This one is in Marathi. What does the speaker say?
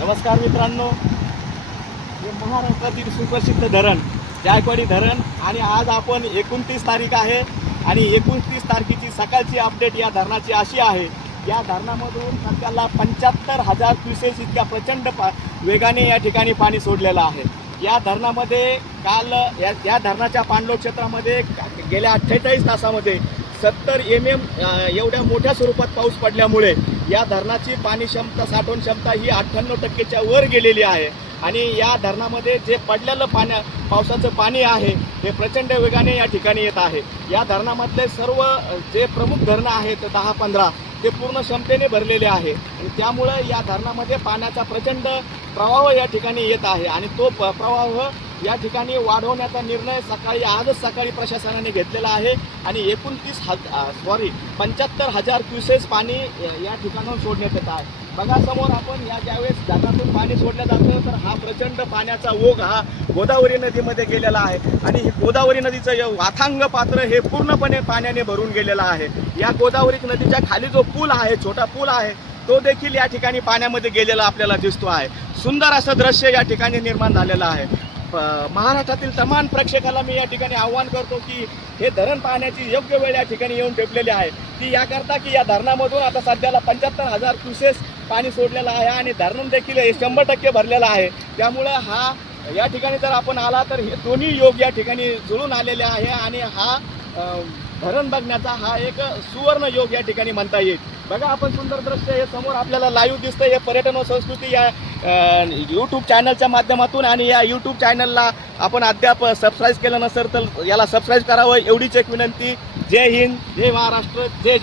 नमस्कार मित्रांनो, हे महाराष्ट्रातील सुप्रसिद्ध धरण जायकवाडी धरण आणि आज आपण 29 तारीख आहे आणि 29 तारखेची सकाळची अपडेट या धरणाची अशी आहे. या धरणामधून सध्याला 75,000 क्युसेस इतक्या प्रचंड वेगाने या ठिकाणी पाणी सोडलेलं आहे. या धरणामध्ये काल या धरणाच्या पाणलोट क्षेत्रामध्ये गेल्या 48 तासामध्ये 70 mm एवढ्या मोठ्या स्वरूपात पाऊस पडल्यामुळे या धरणाची पाणी क्षमता साठवण क्षमता ही 98% वर गेलेली आहे. आणि या धरणामध्ये जे पडलेलं पावसाचं पाणी आहे हे प्रचंड वेगाने या ठिकाणी येत आहे. या धरणामधले सर्व जे प्रमुख धरणं आहेत 10-15 ते पूर्ण क्षमतेने भरलेले आहे आणि त्यामुळे या धरणामध्ये पाण्याचा प्रचंड प्रवाह या ठिकाणी येत आहे आणि तो प्रवाह या ठिकाणी वाढवण्याचा निर्णय आजच सकाळी प्रशासनाने घेतलेला आहे आणि 75,000 क्युसेस पाणी या ठिकाणाहून सोडण्यात येत आहे. बघा समोर आपण ज्यावेळेस धरणातून पाणी सोडलं जातं तर हा प्रचंड पाण्याचा ओघ हा गोदावरी नदीमध्ये गेलेला आहे आणि हे गोदावरी नदीचं वाथांग पात्र हे पूर्णपणे पाण्याने भरून गेलेलं आहे. या गोदावरी नदीच्या खाली जो पूल आहे, छोटा पूल आहे, तो देखील या ठिकाणी पाण्यामध्ये गेलेला आपल्याला दिसतो आहे. सुंदर असं दृश्य या ठिकाणी निर्माण झालेलं आहे. महाराष्ट्रातील तमाम प्रेक्षकाला मी या ठिकाणी आव्हान करतो की हे धरण पाहण्याची योग्य वेळ या ठिकाणी येऊन ठेपलेली आहे. ती याकरता की या धरणामधून आता सध्याला 75,000 क्युसेस पाणी सोडलेलं आहे आणि धरण देखील 100% भरलेलं आहे. त्यामुळं या ठिकाणी जर आपण आला तर हे दोन्ही योग या ठिकाणी जुळून आलेले आहे आणि हा धरण बघण्याचा हा एक सुवर्ण योग या ठिकाणी म्हणता येईल. बघा आपण सुंदर दृश्य हे समोर आपल्याला लाईव्ह दिसतं. हे पर्यटन व संस्कृती या यूट्यूब चॅनलच्या माध्यमातून आणि या यूट्यूब चॅनलला आपण अद्याप सबस्क्राईब केलं नसेल तर याला सबस्क्राईब करावं एवढीच एक विनंती. जय हिंद, जय महाराष्ट्र, जय